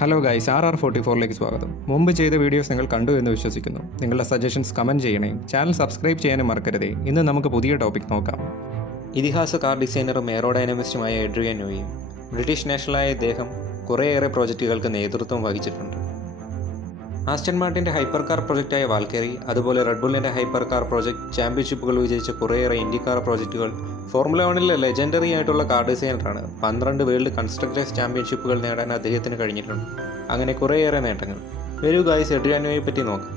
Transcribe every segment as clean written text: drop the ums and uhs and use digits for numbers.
Hello guys, RR44ലേക്ക് സ്വാഗതം. മുമ്പ് ചെയ്ത വീഡിയോസ് നിങ്ങൾ കണ്ടു എന്ന് വിശ്വസിക്കുന്നു. നിങ്ങളുടെ സജഷൻസ് കമൻറ്റ് ചെയ്യണേ, ചാനൽ സബ്സ്ക്രൈബ് ചെയ്യാനും മറക്കരുതേ. ഇന്ന് നമുക്ക് പുതിയ ടോപ്പിക് നോക്കാം. ഇതിഹാസ കാർ ഡിസൈനറും എയറോഡൈനാമിസ്റ്റുമായ എഡ്രിയൻ ന്യൂയി. ബ്രിട്ടീഷ് നാഷണലായ ഇദ്ദേഹം കുറേയേറെ പ്രോജക്റ്റുകൾക്ക് നേതൃത്വം വഹിച്ചിട്ടുണ്ട്. ആസ്റ്റൺ മാർട്ടിൻ്റെ ഹൈപ്പർ കാർ പ്രൊജക്റ്റായ വാൽക്കേറി, അതുപോലെ റെഡ്ബുള്ളിൻ്റെ ഹൈപ്പർ കാർ പ്രൊജക്ട്, ചാമ്പ്യൻഷിപ്പുകൾ വിജയിച്ച കുറേയേറെ ഇൻഡിക്കാർ പ്രോജക്റ്റുകൾ. ഫോർമുല 1 ലെജൻഡറി ആയിട്ടുള്ള കാർ ഡിസൈനറാണ്. 12 വേൾഡ് കൺസ്ട്രക്ടേഴ്സ് ചാമ്പ്യൻഷിപ്പുകൾ നേടാൻ അദ്ദേഹത്തിന് കഴിഞ്ഞിട്ടുണ്ട്. അങ്ങനെ കുറേയേറെ നേട്ടങ്ങൾ. വരൂ ഗായ്സ്, എഡ്രിയൻ ന്യൂയെ പറ്റി നോക്കാം.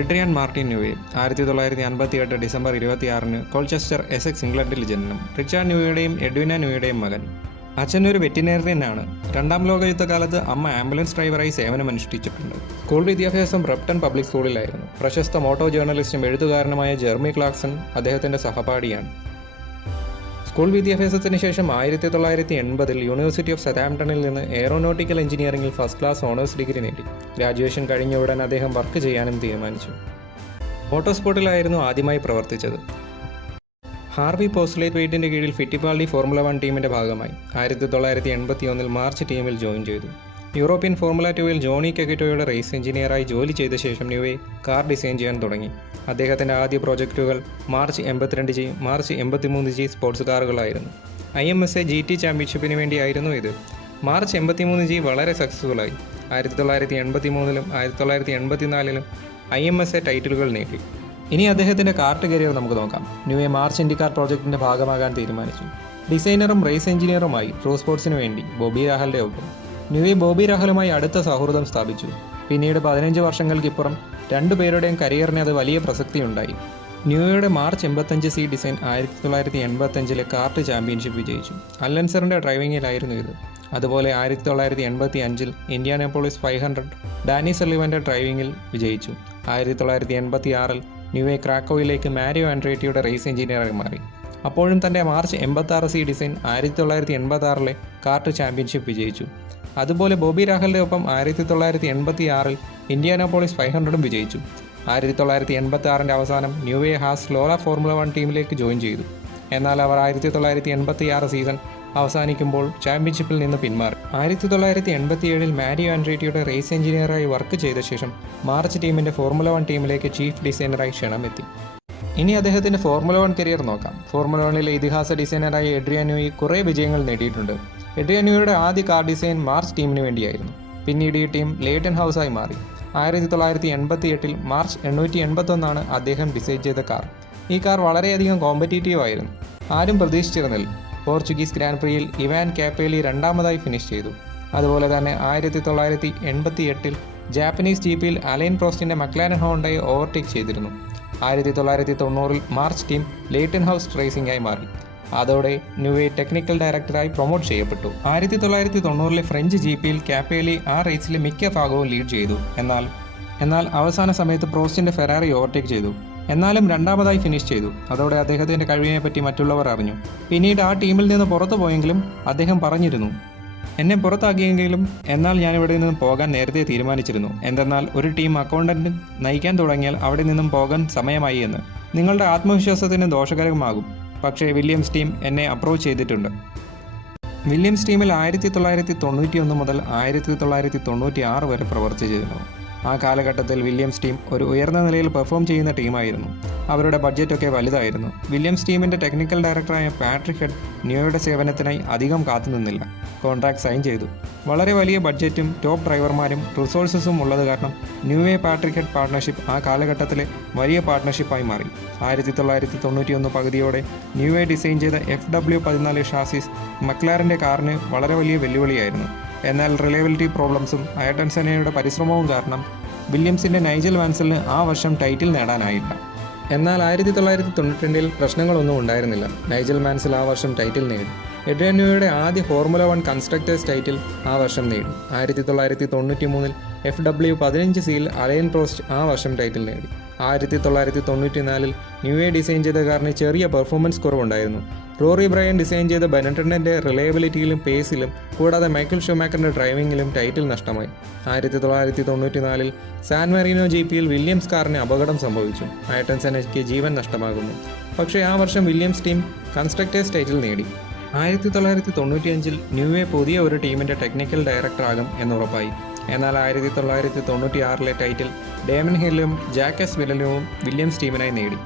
എഡ്രിയൻ മാർട്ടിൻ ന്യൂയി 1958 ഡിസംബർ 26 കോൾച്ചസ്റ്റർ, എസെക്സ്, ഇംഗ്ലണ്ടിൽ ജനനം. റിച്ചാർഡ് ന്യൂയിയുടെയും എഡ്വിന ന്യൂയിയുടെയും മകൻ. അച്ഛൻ ഒരു വെറ്റിനേറിയനാണ്. രണ്ടാം ലോകയുദ്ധകാലത്ത് അമ്മ ആംബുലൻസ് ഡ്രൈവറായി സേവനമനുഷ്ഠിച്ചിട്ടുണ്ട്. സ്കൂൾ വിദ്യാഭ്യാസം ബ്രപ്റ്റൺ പബ്ലിക് സ്കൂളിലായിരുന്നു. പ്രശസ്ത മോട്ടോ ജേർണലിസ്റ്റും എഴുത്തുകാരനുമായ ജെർമി ക്ലാർക്സൺ അദ്ദേഹത്തിൻ്റെ സഹപാഠിയാണ്. സ്കൂൾ വിദ്യാഭ്യാസത്തിന് ശേഷം 1980 യൂണിവേഴ്സിറ്റി ഓഫ് സതാംപ്ടണിൽ നിന്ന് എയറോനോട്ടിക്കൽ എഞ്ചിനീയറിംഗിൽ ഫസ്റ്റ് ക്ലാസ് ഓണേഴ്സ് ഡിഗ്രി നേടി. ഗ്രാജുവേഷൻ കഴിഞ്ഞ ഉടൻ അദ്ദേഹം വർക്ക് ചെയ്യാനും തീരുമാനിച്ചു. മോട്ടോസ്പോർട്ടിലായിരുന്നു ആദ്യമായി പ്രവർത്തിച്ചത്. ഹാർവി പോസ്റ്റ്ലേറ്റ് വെയ്റ്റിൻ്റെ കീഴിൽ ഫിറ്റിപ്പാൾഡി ഫോർമുല 1 ടീമിൻ്റെ ഭാഗമായി 1981 മാർച്ച് ടീമിൽ ജോയിൻ ചെയ്തു. യൂറോപ്യൻ ഫോർമുല 2 ജോണി കെഗറ്റോയുടെ റേസ് എഞ്ചിനീയറായി ജോലി ചെയ്ത ശേഷം ന്യൂവേ കാർ ഡിസൈൻ ചെയ്യാൻ തുടങ്ങി. അദ്ദേഹത്തിൻ്റെ ആദ്യ പ്രോജക്റ്റുകൾ March 82G, March 83G sports കാറുകളായിരുന്നു. IMSA GT ചാമ്പ്യൻഷിപ്പിന് വേണ്ടിയായിരുന്നു ഇത്. മാർച്ച് 83G വളരെ സക്സസ്ഫുള്ളായി. 1983 1984 IMSA ടൈറ്റിലുകൾ നേടി. ഇനി അദ്ദേഹത്തിൻ്റെ കാർട്ട് കരിയർ നമുക്ക് നോക്കാം. ന്യൂവേ മാർച്ച് ഇൻഡിക്കാർ പ്രോജക്റ്റിൻ്റെ ഭാഗമാകാൻ തീരുമാനിച്ചു. ഡിസൈനറും റേസ് എഞ്ചിനീയറുമായി ട്രൂ സ്പോർട്സിന് വേണ്ടി ബോബി രാഹലിൻ്റെ ഒപ്പം. ന്യൂവേ ബോബി രാഹലുമായി അടുത്ത സൗഹൃദം സ്ഥാപിച്ചു. പിന്നീട് 15 വർഷങ്ങൾക്കിപ്പുറം രണ്ടുപേരുടെയും കരിയറിന് അത് വലിയ പ്രസക്തിയുണ്ടായി. ന്യൂവയുടെ March 85C design 1985 CART championship വിജയിച്ചു. അലൻസറിൻ്റെ ഡ്രൈവിങ്ങിലായിരുന്നു ഇത്. അതുപോലെ 1985 ഇന്ത്യാനാപോളിസ് 500 ഡാനി സള്ളിവൻ്റെ ഡ്രൈവിങ്ങിൽ വിജയിച്ചു. 1986 ന്യൂവേ ക്രാക്കോയിലേക്ക് മാരിയോ ആൻഡ്രേറ്റിയുടെ റേസ് എഞ്ചിനീയറായി മാറി. അപ്പോഴും തൻ്റെ March 86C design 1986 cart championship വിജയിച്ചു. അതുപോലെ ബോബി രാഹലിൻ്റെ ഒപ്പം 1986 ഇന്ത്യാനാപോളിസ് 500 വിജയിച്ചു. 1986 അവസാനം ന്യൂവേ ഹാസ് ലോറ ഫോർമുല 1 ടീമിലേക്ക് ജോയിൻ ചെയ്തു. എന്നാൽ അവർ 1986 സീസൺ അവസാനിക്കുമ്പോൾ ചാമ്പ്യൻഷിപ്പിൽ നിന്ന് പിന്മാറി. 1987 മാരിയോ ആൻഡ്രേറ്റിയുടെ റേസ് എഞ്ചിനീയറായി വർക്ക് ചെയ്ത ശേഷം മാർച്ച് ടീമിൻ്റെ ഫോർമുല 1 ടീമിലേക്ക് ചീഫ് ഡിസൈനറായി ക്ഷണമെത്തി. ഇനി അദ്ദേഹത്തിൻ്റെ ഫോർമുല 1 കരിയർ നോക്കാം. ഫോർമുല 1 ഇതിഹാസ ഡിസൈനറായ എഡ്രിയൻ ന്യൂയി കുറേ വിജയങ്ങൾ നേടിയിട്ടുണ്ട്. എഡ്രിയൻ ന്യൂയിയുടെ ആദ്യ കാർ ഡിസൈൻ മാർച്ച് ടീമിന് വേണ്ടിയായിരുന്നു. പിന്നീട് ഈ ടീം ലേറ്റൻ ഹൗസായി മാറി. 1988 മാർച്ച് 881 അദ്ദേഹം ഡിസൈൻ ചെയ്ത കാർ. ഈ കാർ വളരെയധികം കോമ്പറ്റീറ്റീവ് ആയിരുന്നു. ആരും പ്രതീക്ഷിച്ചിരുന്നില്ല. പോർച്ചുഗീസ് ഗ്രാൻഡ് പ്രിയിൽ ഇവാൻ കാപ്പേലി രണ്ടാമതായി ഫിനിഷ് ചെയ്തു. അതുപോലെ തന്നെ 1988 ജാപ്പനീസ് ജീപ്പിൽ അലൈൻ പ്രോസ്റ്റിൻ്റെ മക്ലാരൻ ഹോണ്ടയെ ഓവർടേക്ക് ചെയ്തിരുന്നു. 1990 മാർച്ച് ടീം ലേറ്റൻ ഹൗസ് റേസിംഗായി മാറി. അതോടെ ന്യൂവേ ടെക്നിക്കൽ ഡയറക്ടറായി പ്രൊമോട്ട് ചെയ്യപ്പെട്ടു. 1990 ഫ്രഞ്ച് ജീപ്പിൽ കാപ്പേലി ആ റേസിലെ മിക്ക ഭാഗവും ലീഡ് ചെയ്തു. എന്നാൽ അവസാന സമയത്ത് പ്രോസ്റ്റിൻ്റെ ഫെറാറി ഓവർടേക്ക് ചെയ്തു. എന്നാലും രണ്ടാമതായി ഫിനിഷ് ചെയ്തു. അതോടെ അദ്ദേഹത്തിൻ്റെ കഴിവിനെ പറ്റി മറ്റുള്ളവർ അറിഞ്ഞു. പിന്നീട് ആ ടീമിൽ നിന്ന് പുറത്തു പോയെങ്കിലും അദ്ദേഹം പറഞ്ഞിരുന്നു, എന്നെ പുറത്താക്കിയെങ്കിലും എന്നാൽ ഞാനിവിടെ നിന്നും പോകാൻ നേരത്തെ തീരുമാനിച്ചിരുന്നു. എന്തെന്നാൽ ഒരു ടീം അക്കൗണ്ടന്റ് നയിക്കാൻ തുടങ്ങിയാൽ അവിടെ നിന്നും പോകാൻ സമയമായി എന്ന്. നിങ്ങളുടെ ആത്മവിശ്വാസത്തിന് ദോഷകരമാകും. പക്ഷേ വില്യംസ് ടീം എന്നെ അപ്രോച്ച് ചെയ്തിട്ടുണ്ട്. വില്യംസ് ടീമിൽ 1991 മുതൽ 1996 വരെ പ്രവർത്തിച്ചിരുന്നു. ആ കാലഘട്ടത്തിൽ വില്യംസ് ടീം ഒരു ഉയർന്ന നിലയിൽ പെർഫോം ചെയ്യുന്ന ടീമായിരുന്നു. അവരുടെ ബഡ്ജറ്റൊക്കെ വലുതായിരുന്നു. വില്യംസ് ടീമിൻ്റെ ടെക്നിക്കൽ ഡയറക്ടറായ പാട്രിക് ഹെഡ് ന്യൂയുടെ സേവനത്തിനായി അധികം കാത്തുനിന്നില്ല. കോൺട്രാക്ട് സൈൻ ചെയ്തു. വളരെ വലിയ ബഡ്ജറ്റും ടോപ്പ് ഡ്രൈവർമാരും റിസോഴ്സസും ഉള്ളത് കാരണം ന്യൂവേ പാട്രിക് ഹെഡ് പാർട്ട്ണർഷിപ്പ് ആ കാലഘട്ടത്തിലെ വലിയ പാർട്ട്ണർഷിപ്പായി മാറി. 1991 പകുതിയോടെ ന്യൂവേ ഡിസൈൻ ചെയ്ത FW14 ഷാസിസ് മക്ലാരൻ്റെ കാറിന് വളരെ വലിയ വെല്ലുവിളിയായിരുന്നു. എന്നാൽ റിലയബിലിറ്റി പ്രോബ്ലംസും അയർട്ടൺ സെനയുടെ പരിശ്രമവും കാരണം വില്യംസിൻ്റെ നൈജൽ വാൻസലിന് ആ വർഷം ടൈറ്റിൽ നേടാനായില്ല. എന്നാൽ 1992 പ്രശ്നങ്ങളൊന്നും ഉണ്ടായിരുന്നില്ല. നൈജൽ മാൻസൽ ആ വർഷം ടൈറ്റിൽ നേടി. എഡ്രിയൻ ന്യൂയിയുടെ ആദ്യ ഫോർമുല 1 കൺസ്ട്രക്ടേഴ്സ് ടൈറ്റിൽ ആ വർഷം നേടി. 1993 FW15Cയിൽ അലൈൻ പ്രോസ്റ്റ് ആ വർഷം ടൈറ്റിൽ നേടി. 1994 ന്യൂവേ ഡിസൈൻ ചെയ്ത കാറിന് ചെറിയ പെർഫോമൻസ് കുറവുണ്ടായിരുന്നു. റോറി ബ്രയൻ ഡിസൈൻ ചെയ്ത ബെനറ്റണിൻ്റെ റിലയബിലിറ്റിയിലും പേസിലും കൂടാതെ മൈക്കിൾ ഷൂമാക്കറിൻ്റെ ഡ്രൈവിങ്ങിലും ടൈറ്റിൽ നഷ്ടമായി. 1994 സാൻ മറീനോ GPയിൽ വില്യംസ് കാറിന് അപകടം സംഭവിച്ചു. അയർട്ടൺ സെനയ്ക്ക് ജീവൻ നഷ്ടമാകുന്നു. പക്ഷേ ആ വർഷം വില്യംസ് ടീം കൺസ്ട്രക്ടേഴ്സ് ടൈറ്റിൽ നേടി. 1995 ന്യൂവെ പുതിയ ഒരു ടീമിൻ്റെ ടെക്നിക്കൽ ഡയറക്ടറാകും എന്നുറപ്പായി. എന്നാൽ 1996 ടൈറ്റിൽ ഡേമൻ ഹില്ലും ജാക്കസ് വില്ലനുവും വില്യംസ് ടീമിനായി നേടി.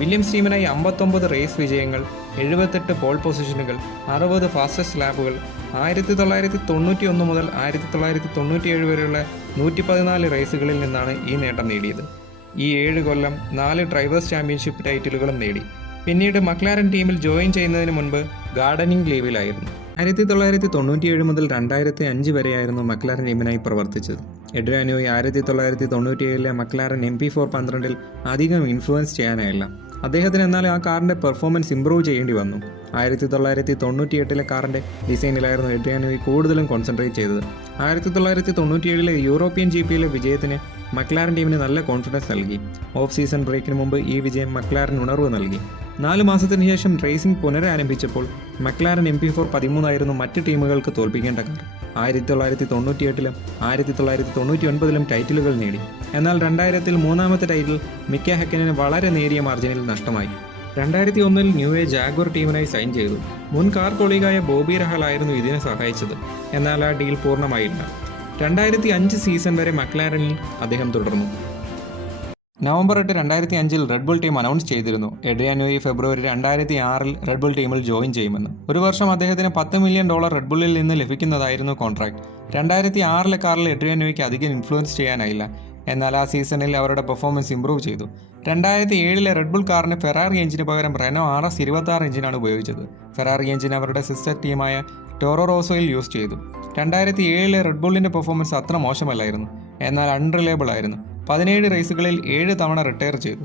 വില്യംസ് ടീമിനായി 59 റേസ് വിജയങ്ങൾ, 78 പോൾ പൊസിഷനുകൾ, 60 ഫാസ്റ്റസ്റ്റ് ലാപ്പുകൾ. 1991 മുതൽ 1997 വരെയുള്ള 114 റേസുകളിൽ നിന്നാണ് ഈ നേട്ടം നേടിയത്. ഈ 7 കൊല്ലം 4 ഡ്രൈവേഴ്സ് ചാമ്പ്യൻഷിപ്പ് ടൈറ്റിലുകളും നേടി. പിന്നീട് മക്ലാരൻ ടീമിൽ ജോയിൻ ചെയ്യുന്നതിന് മുൻപ് ഗാർഡനിങ് ലീവിലായിരുന്നു. 1997 മുതൽ 2005 വരെയായിരുന്നു മക്ലാരൻ ടീമിനായി പ്രവർത്തിച്ചത്. എഡ്രിയാൻ ന്യൂയി 1997 മക്ലാരൻ MP412 അധികം ഇൻഫ്ലുവൻസ് ചെയ്യാനായില്ല. അദ്ദേഹത്തിന് എന്നാൽ ആ കാറിൻ്റെ പെർഫോമൻസ് ഇംപ്രൂവ് ചെയ്യേണ്ടി വന്നു. 1998 കാറിൻ്റെ ഡിസൈനിലായിരുന്നു എഡ്രിയാൻ ന്യൂയി കൂടുതലും കോൺസെൻട്രേറ്റ് ചെയ്തത്. 1997 യൂറോപ്യൻ GP വിജയത്തിന് മക്ലാരൻ ടീമിന് നല്ല കോൺഫിഡൻസ് നൽകി. ഓഫ് സീസൺ ബ്രേക്കിന് മുമ്പ് ഈ വിജയം മക്ലാരൻ ഉണർവ് നൽകി. 4 മാസത്തിന് ശേഷം റേസിംഗ് പുനരാരംഭിച്ചപ്പോൾ മക്ലാരൻ MP413 ആയിരുന്നു മറ്റ് ടീമുകൾക്ക് തോൽപ്പിക്കേണ്ട കാർ. 1998 1999 ടൈറ്റിലുകൾ നേടി. എന്നാൽ 2000 മൂന്നാമത്തെ ടൈറ്റിൽ മിക്ക ഹെക്കനിന് വളരെ നേരിയ മാർജിനിൽ നഷ്ടമായി. 2001 ന്യൂവെ ജാഗ്വർ ടീമിനായി സൈൻ ചെയ്തു. മുൻ കാർ കൊളീഗായ ബോബി റഹൽ ആയിരുന്നു ഇതിനെ സഹായിച്ചത്. എന്നാൽ ആ ഡീൽ പൂർണ്ണമായില്ല. 2005 സീസൺ വരെ മക്ലാരനിൽ അദ്ദേഹം തുടർന്നു. November 8, 2005 red bull team announce ചെയ്തിരുന്നു എഡ്രിയാൻ ന്യൂയി ഫെബ്രുവരി 2006 റെഡ് ബുൾ ടീമിൽ ജോയിൻ ചെയ്യുമെന്ന്. ഒരു വർഷം അദ്ദേഹത്തിന് $10 മില്യൺ റെഡ് ബുള്ളിൽ നിന്ന് ലഭിക്കുന്നതായിരുന്നു കോൺട്രാക്ട്. 2006 കാറിൽ എഡ്രിയാൻ ന്യൂയിക്ക് അധികം ഇൻഫ്ലുവൻസ് ചെയ്യാനായില്ല. എന്നാൽ ആ സീസണിൽ അവരുടെ പെർഫോമൻസ് ഇംപ്രൂവ് ചെയ്തു. 2007 റെഡ് ബുൾ കാറിന് ഫെറാറി എഞ്ചിന് പകരം റെനോ RS26 എഞ്ചിനാണ് ഉപയോഗിച്ചത്. ഫെറാറി എഞ്ചിൻ അവരുടെ സിസ്റ്റർ ടീമായ ടോറോ റോസോയിൽ യൂസ് ചെയ്തു. 2007 റെഡ് ബുള്ളിൻ്റെ പെർഫോമൻസ് അത്ര മോശമല്ലായിരുന്നു, എന്നാൽ അൺറിലയബിൾ ആയിരുന്നു. 17 റേസുകളിൽ 7 തവണ റിട്ടയർ ചെയ്തു.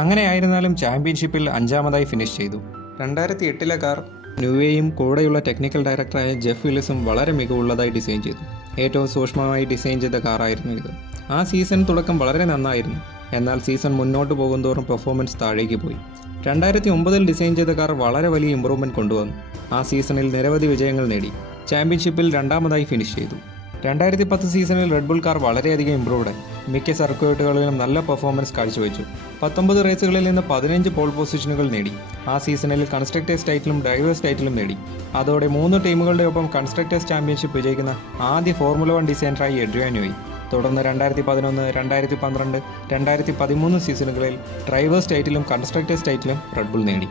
അങ്ങനെയായിരുന്നാലും ചാമ്പ്യൻഷിപ്പിൽ 5ാമതായി ഫിനിഷ് ചെയ്തു. 2008 കാർ ന്യൂവേയും കൂടെയുള്ള ടെക്നിക്കൽ ഡയറക്ടറായ ജെഫ് വില്ലിസും വളരെ മികവുള്ളതായി ഡിസൈൻ ചെയ്തു. ഏറ്റവും സൂക്ഷ്മമായി ഡിസൈൻ ചെയ്ത കാറായിരുന്നു ഇത്. ആ സീസൺ തുടക്കം വളരെ നന്നായിരുന്നു, എന്നാൽ സീസൺ മുന്നോട്ട് പോകുന്തോറും പെർഫോമൻസ് താഴേക്ക് പോയി. 2009 ഡിസൈൻ ചെയ്ത കാർ വളരെ വലിയ ഇമ്പ്രൂവ്മെൻറ്റ് കൊണ്ടുവന്നു. ആ സീസണിൽ നിരവധി വിജയങ്ങൾ നേടി. ചാമ്പ്യൻഷിപ്പിൽ 2ാമതായി ഫിനിഷ് ചെയ്തു. 2010 സീസണിൽ റെഡ് ബുൾ കാർ വളരെയധികം ഇംപ്രൂവ്ഡായി. മിക്ക സർക്യൂട്ടുകളിലും നല്ല പെർഫോമൻസ് കാഴ്ചവെച്ചു. 19 റേസുകളിൽ നിന്ന് 15 പോൾ പൊസിഷനുകൾ നേടി. ആ സീസണിൽ കൺസ്ട്രക്ടേഴ്സ് ടൈറ്റിലും ഡ്രൈവേഴ്സ് ടൈറ്റിലും നേടി. അതോടെ 3 ടീമുകളുടെ ഒപ്പം കൺസ്ട്രക്ടേഴ്സ് ചാമ്പ്യൻഷിപ്പ് വിജയിക്കുന്ന ആദ്യ ഫോർമുല 1 ഡിസൈനറായി എഡ്രിയാൻ ന്യൂയി. തുടർന്ന് 2011, 2012, 2013 സീസണുകളിൽ ഡ്രൈവേഴ്സ് ടൈറ്റിലും കൺസ്ട്രക്ടേഴ്സ് ടൈറ്റിലും റെഡ് ബുൾ നേടി.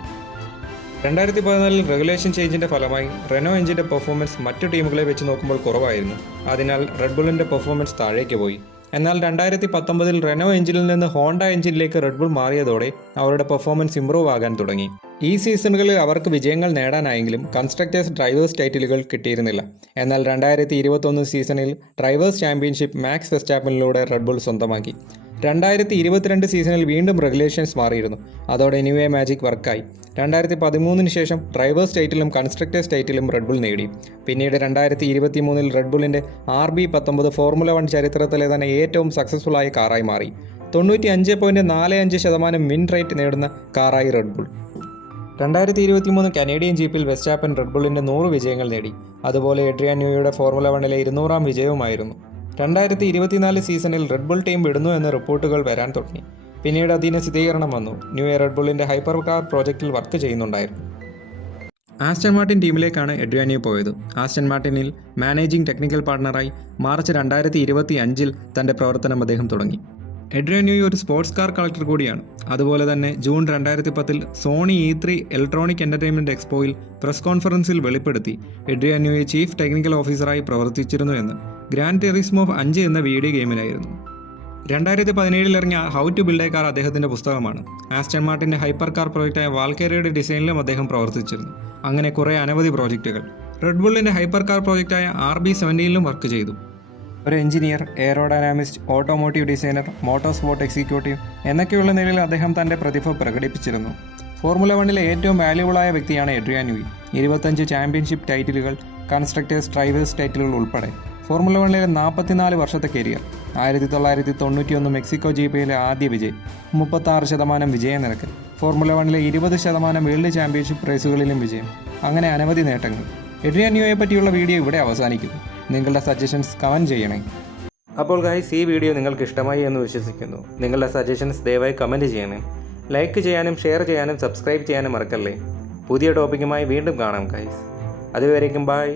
2014 റെഗുലേഷൻ ചേഞ്ചിൻ്റെ ഫലമായി റെനോ എഞ്ചിൻ്റെ പെർഫോമൻസ് മറ്റു ടീമുകളെ വെച്ച് നോക്കുമ്പോൾ കുറവായിരുന്നു. അതിനാൽ റെഡ് ബുള്ളിൻ്റെ പെർഫോമൻസ് താഴേക്ക് പോയി. എന്നാൽ 2019 റെനോ എഞ്ചിനിൽ നിന്ന് ഹോണ്ട എഞ്ചിനിലേക്ക് റെഡ് ബുൾ മാറിയതോടെ അവരുടെ പെർഫോമൻസ് ഇംപ്രൂവ് ആകാൻ തുടങ്ങി. ഈ സീസണുകളിൽ അവർക്ക് വിജയങ്ങൾ നേടാനായെങ്കിലും കൺസ്ട്രക്ടേഴ്സ് ഡ്രൈവേഴ്സ് ടൈറ്റിലുകൾ കിട്ടിയിരുന്നില്ല. എന്നാൽ 2021 സീസണിൽ ഡ്രൈവേഴ്സ് ചാമ്പ്യൻഷിപ്പ് മാക്സ് വെസ്റ്റാപ്പനിലൂടെ റെഡ് ബുൾ സ്വന്തമാക്കി. 2022 സീസണിൽ വീണ്ടും റെഗുലേഷൻസ് മാറിയിരുന്നു. അതോടെ ന്യൂവേ മാജിക് വർക്കായി. 2013 ശേഷം ഡ്രൈവേഴ്സ് ടൈറ്റിലും കൺസ്ട്രക്ടേഴ്സ് ടൈറ്റിലും റെഡ് ബുൾ നേടി. പിന്നീട് 2023 റെഡ് ബുള്ളിൻ്റെ RB19 ഫോർമുല 1 ചരിത്രത്തിലെ തന്നെ ഏറ്റവും സക്സസ്ഫുൾ ആയ കാറായി മാറി. 95.45% വിൻ റേറ്റ് നേടുന്ന കാറായി റെഡ് ബുൾ. 2023 കനേഡിയൻ ജീപ്പിൽ വെസ്റ്റാപ്പൻ റെഡ് ബുള്ളിൻ്റെ 100 വിജയങ്ങൾ നേടി. അതുപോലെ എഡ്രിയാൻ ന്യൂയിയുടെ ഫോർമുല 1 200ാം വിജയവുമായിരുന്നു. 2024 സീസണിൽ റെഡ് ബുൾ ടീം വിടുന്നു എന്ന റിപ്പോർട്ടുകൾ വരാൻ തുടങ്ങി. പിന്നീട് അതിന് സ്ഥിരീകരണം വന്നു. ന്യൂയെ റെഡ് ബുള്ളിൻ്റെ ഹൈപ്പർ കാർ പ്രോജക്റ്റിൽ വർക്ക് ചെയ്യുന്നുണ്ടായിരുന്നു. ആസ്റ്റൺ മാർട്ടിൻ ടീമിലേക്കാണ് എഡ്രിയാൻ ന്യൂയി പോയത്. ആസ്റ്റൺ മാർട്ടിനിൽ മാനേജിംഗ് ടെക്നിക്കൽ പാർട്ണറായി മാർച്ച് 2025 തൻ്റെ പ്രവർത്തനം അദ്ദേഹം തുടങ്ങി. എഡ്രിയാൻ ന്യൂയി ഒരു സ്പോർട്സ് കാർ കളക്ടർ കൂടിയാണ്. അതുപോലെ തന്നെ June 2010 Sony E3 electronic entertainment എക്സ്പോയിൽ പ്രസ് കോൺഫറൻസിൽ വെളിപ്പെടുത്തി എഡ്രിയാൻ ന്യൂയി ചീഫ് ടെക്നിക്കൽ ഓഫീസറായി പ്രവർത്തിച്ചിരുന്നു എന്ന്. ഗ്രാൻഡ് ടെറിസ്മോ 5 എന്ന വീഡിയോ ഗെയിമിലായിരുന്നു. 2017 ഇറങ്ങിയ how to build a car അദ്ദേഹത്തിൻ്റെ പുസ്തകമാണ്. ആസ്റ്റൺ മാർട്ടിൻ്റെ ഹൈപ്പർ കാർ പ്രോജക്റ്റായ വാൽക്കേറിയയുടെ ഡിസൈനിലും അദ്ദേഹം പ്രവർത്തിച്ചിരുന്നു. അങ്ങനെ കുറേ അനവധി പ്രോജക്റ്റുകൾ. റെഡ് ബുള്ളിൻ്റെ ഹൈപ്പർ കാർ പ്രോജക്റ്റായ RB17 വർക്ക് ചെയ്തു. ഒരു engineer, aerodynamicist, automotive designer, motor sport executive എന്നൊക്കെയുള്ള നിലയിൽ അദ്ദേഹം തൻ്റെ പ്രതിഭ പ്രകടിപ്പിച്ചിരുന്നു. ഫോർമുല 1 ഏറ്റവും വാല്യുബിളായ വ്യക്തിയാണ് എഡ്രിയാൻ ന്യൂയി. 25 ചാമ്പ്യൻഷിപ്പ് ടൈറ്റിലുകൾ, കൺസ്ട്രക്ടേഴ്സ് ഡ്രൈവേഴ്സ് ടൈറ്റിലുകൾ ഉൾപ്പെടെ. ഫോർമുല 1 44 വർഷത്തെ കരിയർ. 1991 മെക്സിക്കോ GPയിലെ ആദ്യ വിജയം, 36% വിജയനിരക്ക്. ഫോർമുല 1 20% വേൾഡ് ചാമ്പ്യൻഷിപ്പ് റേസുകളിലും വിജയം. അങ്ങനെ അനവധി നേട്ടങ്ങൾ. എഡ്രിയാൻ ന്യൂയെ പറ്റിയുള്ള വീഡിയോ ഇവിടെ അവസാനിക്കുന്നു. നിങ്ങളുടെ സജഷൻസ് കമൻറ്റ് ചെയ്യണേ. അപ്പോൾ ഗൈസ്, ഈ വീഡിയോ നിങ്ങൾക്ക് ഇഷ്ടമായി എന്ന് വിശ്വസിക്കുന്നു. നിങ്ങളുടെ സജഷൻസ് ദയവായി കമൻറ്റ് ചെയ്യണേ. ലൈക്ക് ചെയ്യാനും ഷെയർ ചെയ്യാനും സബ്സ്ക്രൈബ് ചെയ്യാനും മറക്കല്ലേ. പുതിയ ടോപ്പിക്കുമായി വീണ്ടും കാണാം ഗൈസ്. അതുവരേക്കും ബായ്.